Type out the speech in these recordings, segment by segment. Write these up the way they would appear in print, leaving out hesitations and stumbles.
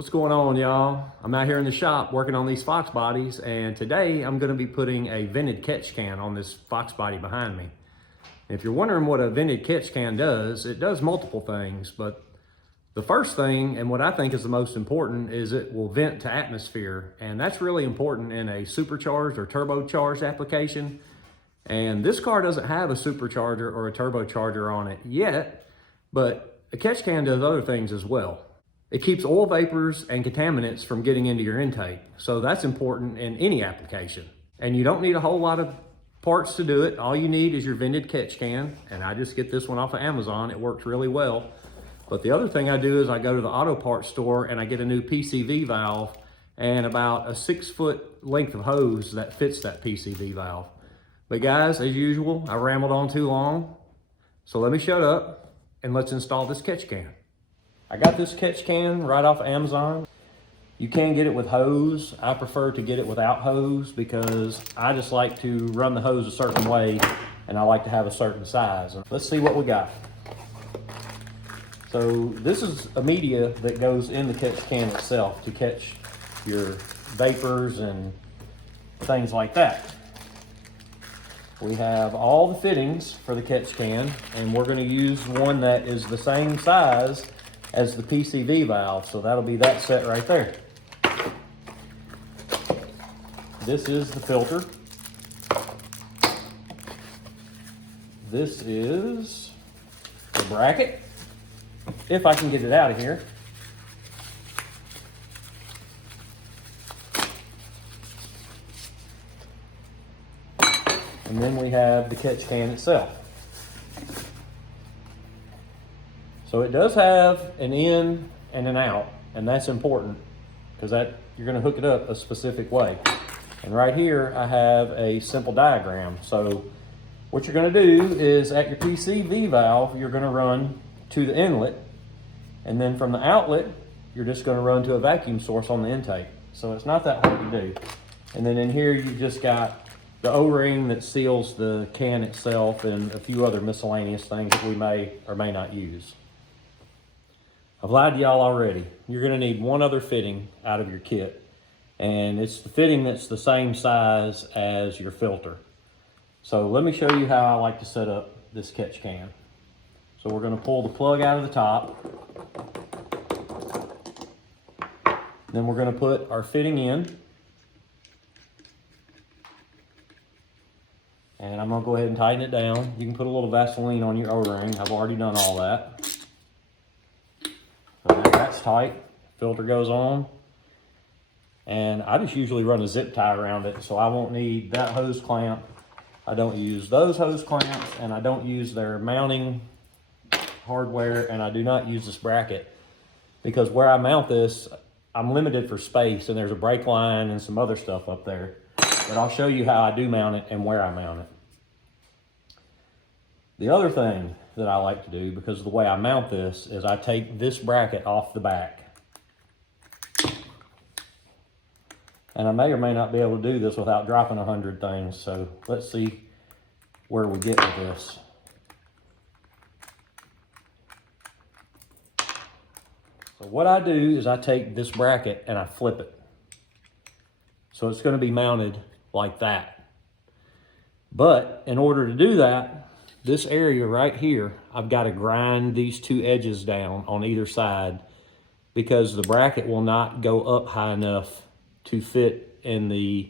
What's going on, y'all? I'm out here in the shop working on these Foxbodies, and today I'm going to be putting a vented catch can on this Foxbody behind me. If you're wondering what a vented catch can does, it does multiple things, but the first thing, and what I think is the most important, is it will vent to atmosphere, and that's really important in a supercharged or turbocharged application. And this car doesn't have a supercharger or a turbocharger on it yet, but a catch can does other things as well. It keeps oil vapors and contaminants from getting into your intake. So that's important in any application. And you don't need a whole lot of parts to do it. All you need is your vented catch can. And I just get this one off of Amazon. It works really well. But the other thing I do is I go to the auto parts store and I get a new PCV valve and about a 6-foot length of hose that fits that PCV valve. But guys, as usual, I rambled on too long. So let me shut up and let's install this catch can. I got this catch can right off of Amazon. You can get it with hose. I prefer to get it without hose because I just like to run the hose a certain way and I like to have a certain size. Let's see what we got. So this is a media that goes in the catch can itself to catch your vapors and things like that. We have all the fittings for the catch can, and we're going to use one that is the same size as the PCV valve, so that'll be that set right there. This is the filter. This is the bracket, if I can get it out of here. And then we have the catch can itself. So it does have an in and an out, and that's important because you're going to hook it up a specific way. And right here I have a simple diagram. So what you're going to do is at your PCV valve, you're going to run to the inlet, and then from the outlet, you're just going to run to a vacuum source on the intake. So it's not that hard to do. And then in here you've just got the O-ring that seals the can itself and a few other miscellaneous things that we may or may not use. I've lied to y'all already. You're gonna need one other fitting out of your kit, and it's the fitting that's the same size as your filter. So let me show you how I like to set up this catch can. So we're gonna pull the plug out of the top. Then we're gonna put our fitting in. And I'm gonna go ahead and tighten it down. You can put a little Vaseline on your O-ring. I've already done all that. So now that's tight, filter goes on. And I just usually run a zip tie around it, so I won't need that hose clamp. I don't use those hose clamps, and I don't use their mounting hardware, and I do not use this bracket because where I mount this, I'm limited for space, and there's a brake line and some other stuff up there. But I'll show you how I do mount it and where I mount it. The other thing that I like to do, because of the way I mount this, is I take this bracket off the back. And I may or may not be able to do this without dropping 100 things, so let's see where we get with this. So what I do is I take this bracket and I flip it. So it's going to be mounted like that. But in order to do that, this area right here, I've got to grind these two edges down on either side because the bracket will not go up high enough to fit in the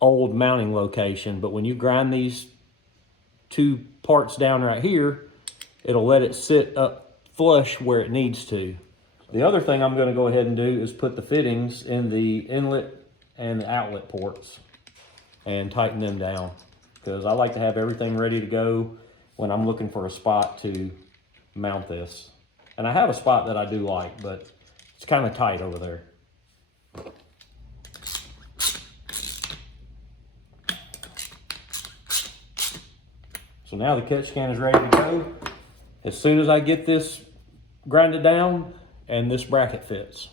old mounting location. But when you grind these two parts down right here, it'll let it sit up flush where it needs to. The other thing I'm going to go ahead and do is put the fittings in the inlet and the outlet ports and tighten them down because I like to have everything ready to go when I'm looking for a spot to mount this. And I have a spot that I do like, but it's kind of tight over there. So now the catch can is ready to go. As soon as I get this grinded down and this bracket fits.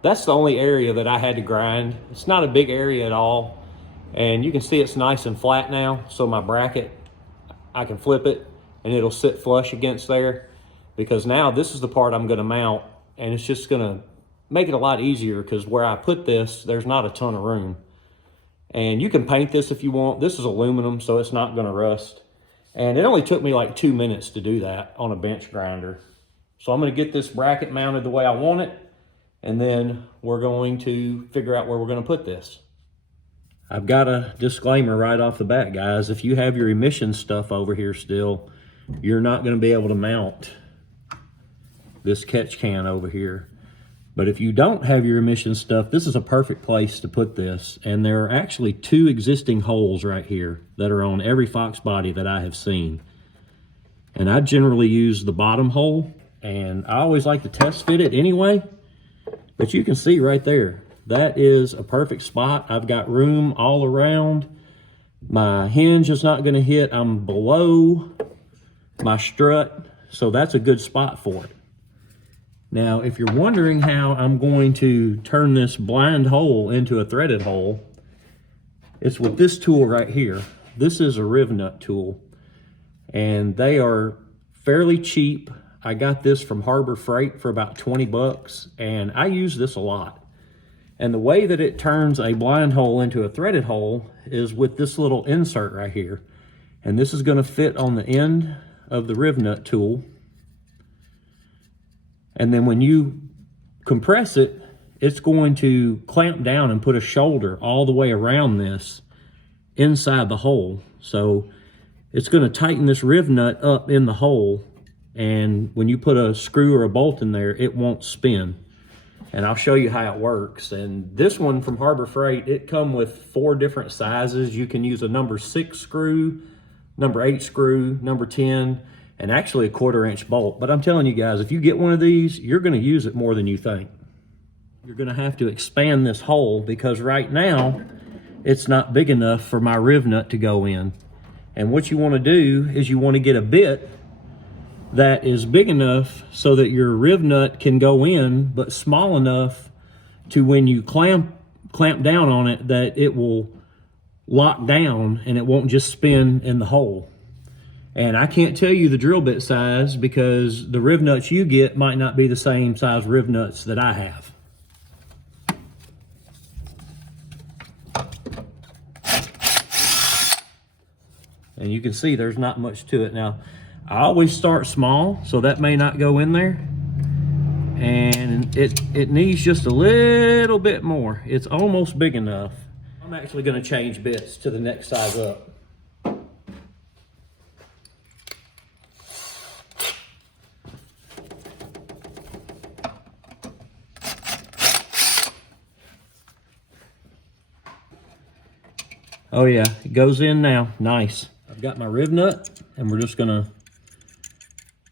That's the only area that I had to grind. It's not a big area at all. And you can see it's nice and flat now. So my bracket, I can flip it and it'll sit flush against there because now this is the part I'm gonna mount and it's just gonna make it a lot easier because where I put this, there's not a ton of room. And you can paint this if you want. This is aluminum, so it's not gonna rust. And it only took me like 2 minutes to do that on a bench grinder. So I'm gonna get this bracket mounted the way I want it, and then we're going to figure out where we're gonna put this. I've got a disclaimer right off the bat, guys. If you have your emissions stuff over here still, you're not gonna be able to mount this catch can over here. But if you don't have your emissions stuff, this is a perfect place to put this. And there are actually 2 existing holes right here that are on every Foxbody that I have seen. And I generally use the bottom hole, and I always like to test fit it anyway. But you can see right there, that is a perfect spot. I've got room all around. My hinge is not gonna hit. I'm below my strut, so that's a good spot for it. Now, if you're wondering how I'm going to turn this blind hole into a threaded hole, it's with this tool right here. This is a Riveter tool, and they are fairly cheap. I got this from Harbor Freight for about 20 bucks, and I use this a lot. And the way that it turns a blind hole into a threaded hole is with this little insert right here. And this is gonna fit on the end of the Riveter tool. And then when you compress it, it's going to clamp down and put a shoulder all the way around this inside the hole. So it's going to tighten this riv nut up in the hole. And when you put a screw or a bolt in there, it won't spin. And I'll show you how it works. And this one from Harbor Freight, it comes with 4 different sizes. You can use a number 6 screw, number 8 screw, number 10, and actually a 1/4 inch bolt. But I'm telling you guys, if you get one of these, you're gonna use it more than you think. You're gonna have to expand this hole because right now, it's not big enough for my riv nut to go in. And what you wanna do is you wanna get a bit that is big enough so that your riv nut can go in, but small enough to when you clamp down on it that it will lock down and it won't just spin in the hole. And I can't tell you the drill bit size because the riv nuts you get might not be the same size riv nuts that I have. And you can see there's not much to it. Now, I always start small, so that may not go in there. And it needs just a little bit more. It's almost big enough. I'm actually gonna change bits to the next size up. Oh yeah, it goes in now, nice. I've got my riv nut and we're just gonna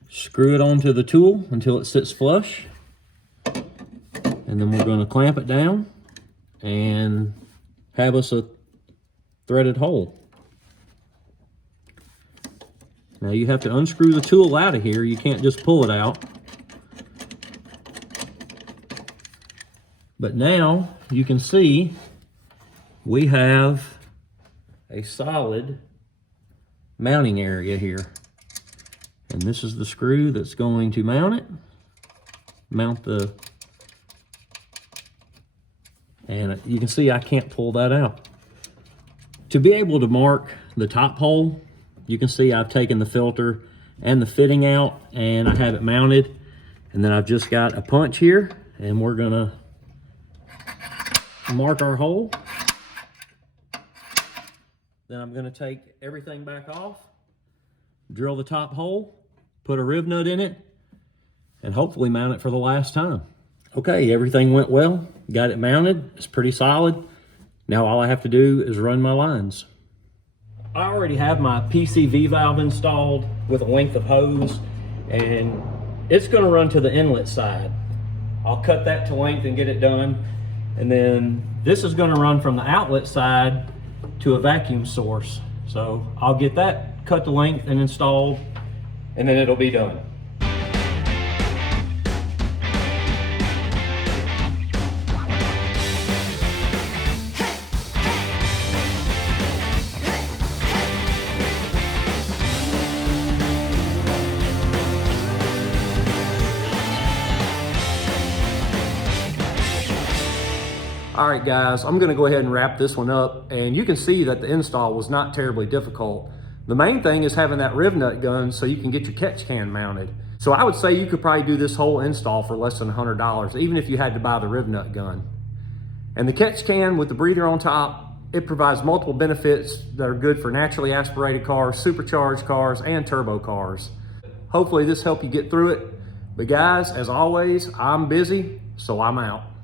screw it onto the tool until it sits flush. And then we're gonna clamp it down and have us a threaded hole. Now you have to unscrew the tool out of here. You can't just pull it out. But now you can see we have a solid mounting area here. And this is the screw that's going to mount it. Mount the, and you can see I can't pull that out. To be able to mark the top hole, you can see I've taken the filter and the fitting out and I have it mounted. And then I've just got a punch here and we're gonna mark our hole. Then I'm gonna take everything back off, drill the top hole, put a riv nut in it, and hopefully mount it for the last time. Okay, everything went well, got it mounted, it's pretty solid. Now all I have to do is run my lines. I already have my PCV valve installed with a length of hose, and it's gonna run to the inlet side. I'll cut that to length and get it done. And then this is gonna run from the outlet side to a vacuum source. So I'll get that cut to length and installed, and then it'll be done. All right, guys, I'm gonna go ahead and wrap this one up, and you can see that the install was not terribly difficult. The main thing is having that riv nut gun so you can get your catch can mounted. So I would say you could probably do this whole install for less than $100, even if you had to buy the riv nut gun. And the catch can with the breather on top, it provides multiple benefits that are good for naturally aspirated cars, supercharged cars, and turbo cars. Hopefully this helped you get through it. But guys, as always, I'm busy, so I'm out.